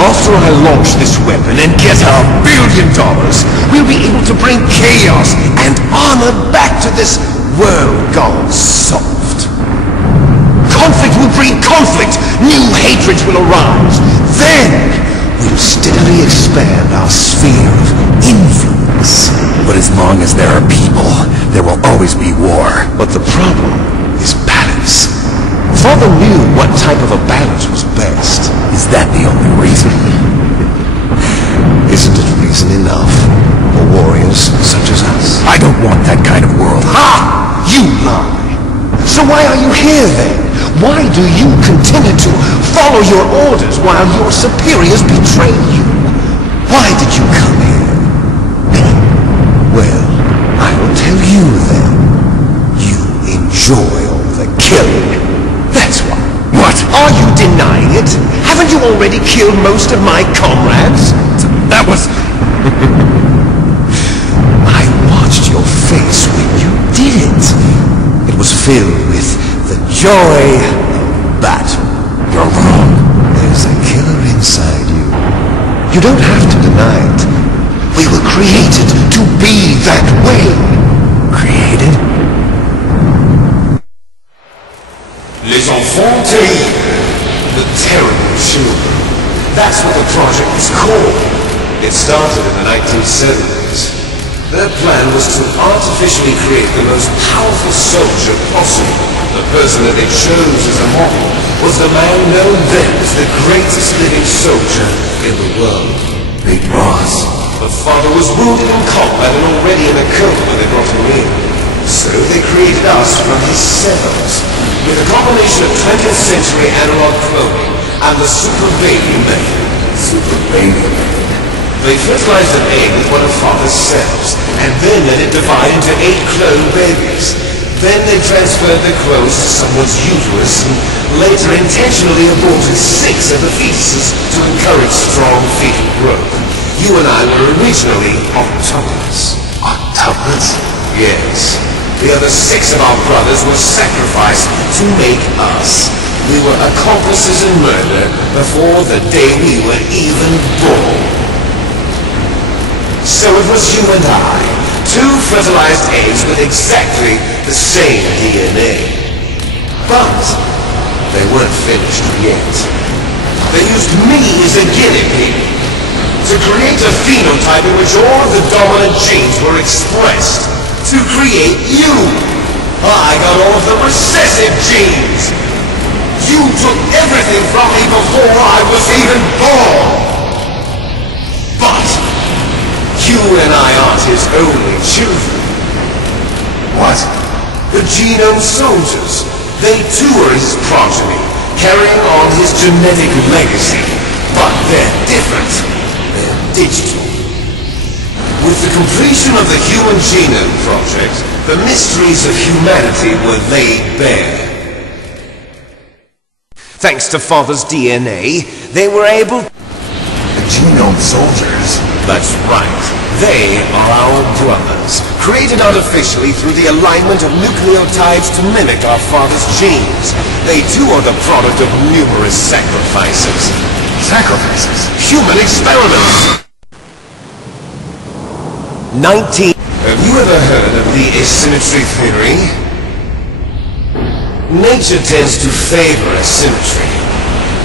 After I launch this weapon and get our $1 billion, we'll be able to bring chaos and honor back to this world gone soft. Conflict will breed conflict. New hatreds will arise. Then we'll steadily expand our sphere of influence. But as long as there are people, there will always be war. But the problem is balance. Father knew what type of a balance was best. Is that the only reason? Isn't it reason enough for warriors such as us? I don't want that kind of world. Ha! You lie! So why are you here then? Why do you continue to follow your orders while your superiors betray you? Why did you come here? Well, I will tell you then. You enjoy all the killing. That's why. What? Are you denying it? Haven't you already killed most of my comrades? That was... I watched your face when you did it. It was filled with the joy of battle. You're wrong. There's a killer inside you. You don't have to deny it. We were created to be that way. Created? Les enfants terribles. The terrible children. That's what the project was called. It started in the 1970s. Their plan was to artificially create the most powerful soldier possible. The person that they chose as a model was the man known then as the greatest living soldier in the world. Big Boss. But Father was wounded in combat and already in a coma when they brought him in. So they created us from his cells, with a combination of 20th century analog cloning and the super baby method. Super baby method. They fertilized an egg with one of Father's cells, and then let it divide into 8 clone babies. Then they transferred the clones to someone's uterus, and later intentionally aborted 6 of the fetuses to encourage strong fetal growth. You and I were originally octuplets. Octuplets? Yes. The other 6 of our brothers were sacrificed to make us. We were accomplices in murder before the day we were even born. So it was you and I, 2 fertilized eggs with exactly the same DNA. But they weren't finished yet. They used me as a guinea pig to create a phenotype in which all of the dominant genes were expressed. To create you. I got all of the recessive genes. You took everything from me before I was even born. But you and I aren't his only children. What? The genome soldiers. They too are his progeny, carrying on his genetic legacy. But they're different. They're digital. With the completion of the Human Genome Project, the mysteries of humanity were laid bare. Thanks to Father's DNA, they were able... The genome soldiers? That's right. They are our brothers, created artificially through the alignment of nucleotides to mimic our father's genes. They too are the product of numerous sacrifices. Sacrifices? Human experiments! 19. Have you ever heard of the asymmetry theory? Nature tends to favor asymmetry.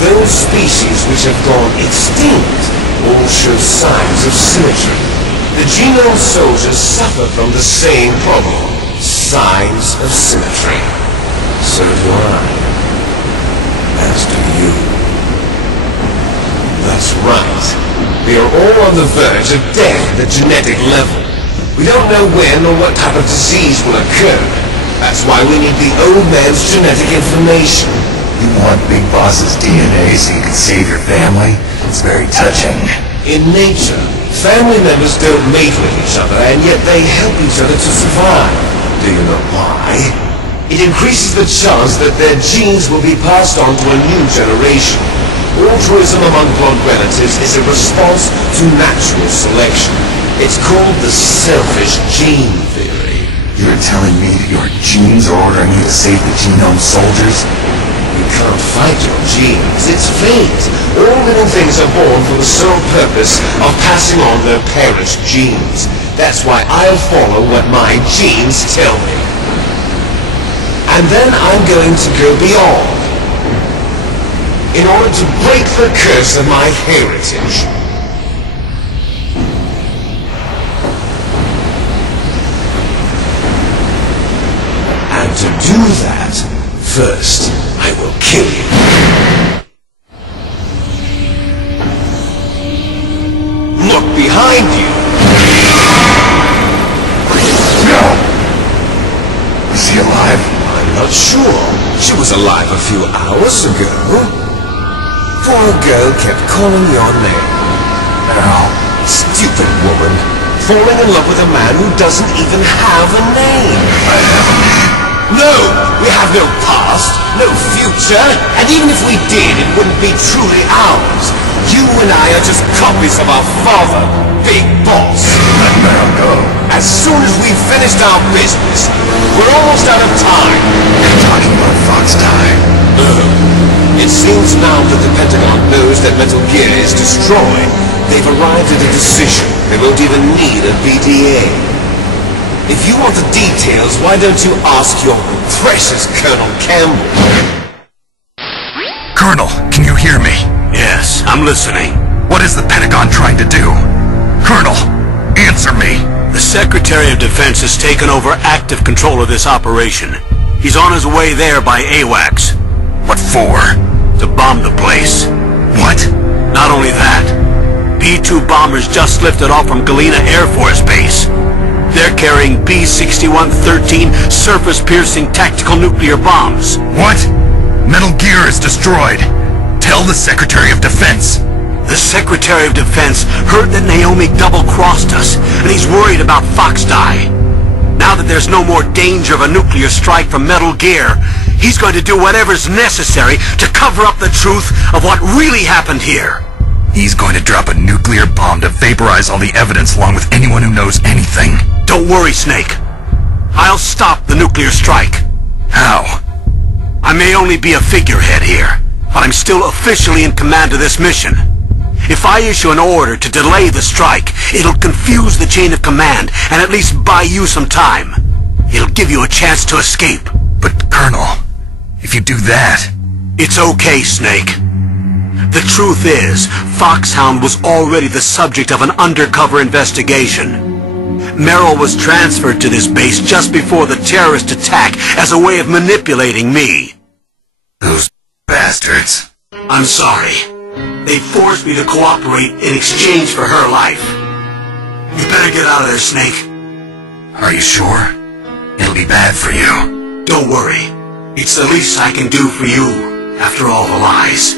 Those species which have gone extinct all show signs of symmetry. The genome soldiers suffer from the same problem, signs of symmetry. So do I. As do you. That's right. We are all on the verge of death at the genetic level. We don't know when or what type of disease will occur. That's why we need the old man's genetic information. You want Big Boss's DNA so you can save your family? It's very touching. In nature, family members don't mate with each other, and yet they help each other to survive. Do you know why? It increases the chance that their genes will be passed on to a new generation. Altruism among blood relatives is a response to natural selection. It's called the selfish gene theory. You're telling me that your genes are ordering you to save the genome soldiers? You can't fight your genes. It's fate. All living things are born for the sole purpose of passing on their parents' genes. That's why I'll follow what my genes tell me. And then I'm going to go beyond, in order to break the curse of my heritage. And to do that, first, I will kill you. Look behind you! No! Is he alive? I'm not sure. She was alive a few hours ago. Poor girl kept calling your name. No. Stupid woman. Falling in love with a man who doesn't even have a name. I have a name. No! We have no past, no future, and even if we did, it wouldn't be truly ours. You and I are just copies of our father, Big Boss. Let Meryl go. As soon as we've finished our business, we're almost out of time. You're talking about Fox time. It seems now that the Pentagon knows that Metal Gear is destroyed. They've arrived at a decision. They won't even need a BDA. If you want the details, why don't you ask your precious Colonel Campbell? Colonel, can you hear me? Yes, I'm listening. What is the Pentagon trying to do? Colonel, answer me. The Secretary of Defense has taken over active control of this operation. He's on his way there by AWACS. What for? To bomb the place. What? Not only that, B-2 bombers just lifted off from Galena Air Force Base. They're carrying B-6113 surface-piercing tactical nuclear bombs. What? Metal Gear is destroyed. Tell the Secretary of Defense. The Secretary of Defense heard that Naomi double-crossed us, and he's worried about Fox Die. Now that there's no more danger of a nuclear strike from Metal Gear, he's going to do whatever's necessary to cover up the truth of what really happened here. He's going to drop a nuclear bomb to vaporize all the evidence along with anyone who knows anything. Don't worry, Snake. I'll stop the nuclear strike. How? I may only be a figurehead here, but I'm still officially in command of this mission. If I issue an order to delay the strike, it'll confuse the chain of command and at least buy you some time. It'll give you a chance to escape. But, Colonel, if you do that... It's okay, Snake. The truth is, Foxhound was already the subject of an undercover investigation. Merrill was transferred to this base just before the terrorist attack as a way of manipulating me. Those bastards. I'm sorry. They forced me to cooperate in exchange for her life. You better get out of there, Snake. Are you sure? It'll be bad for you. Don't worry. It's the least I can do for you, after all the lies.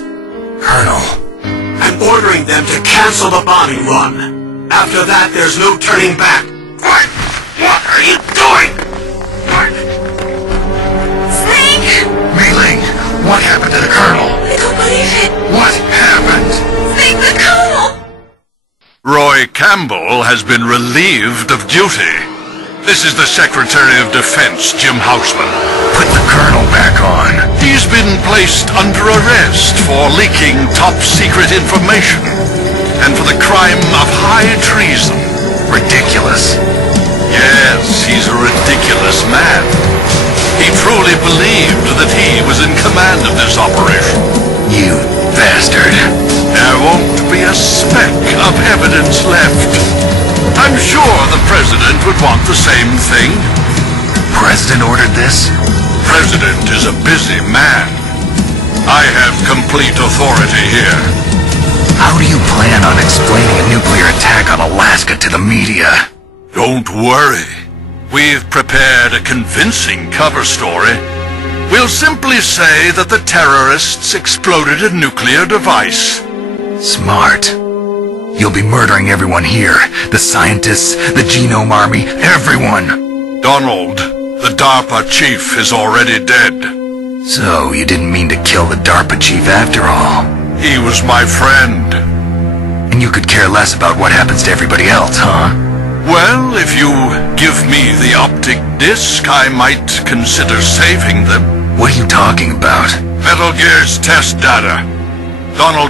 Colonel. I'm ordering them to cancel the bombing run. After that, there's no turning back. What? What are you doing? What? Snake! Mei-Ling, what happened to the Colonel? I don't believe it. What happened? Snake the Colonel! Roy Campbell has been relieved of duty. This is the Secretary of Defense, Jim Houseman. Put the Colonel back on. He's been placed under arrest for leaking top-secret information and for the crime of high treason. Ridiculous. Yes, he's a ridiculous man. He truly believed that he was in command of this operation. You bastard. There won't be a speck of evidence left. I'm sure the President would want the same thing. President ordered this? President is a busy man. I have complete authority here. How do you plan on explaining a nuclear attack on Alaska to the media? Don't worry. We've prepared a convincing cover story. We'll simply say that the terrorists exploded a nuclear device. Smart. You'll be murdering everyone here. The scientists, the Genome Army, everyone. Donald, the DARPA chief, is already dead. So, you didn't mean to kill the DARPA chief after all. He was my friend. And you could care less about what happens to everybody else, huh? Well, if you give me the optic disc, I might consider saving them. What are you talking about? Metal Gear's test data. Donald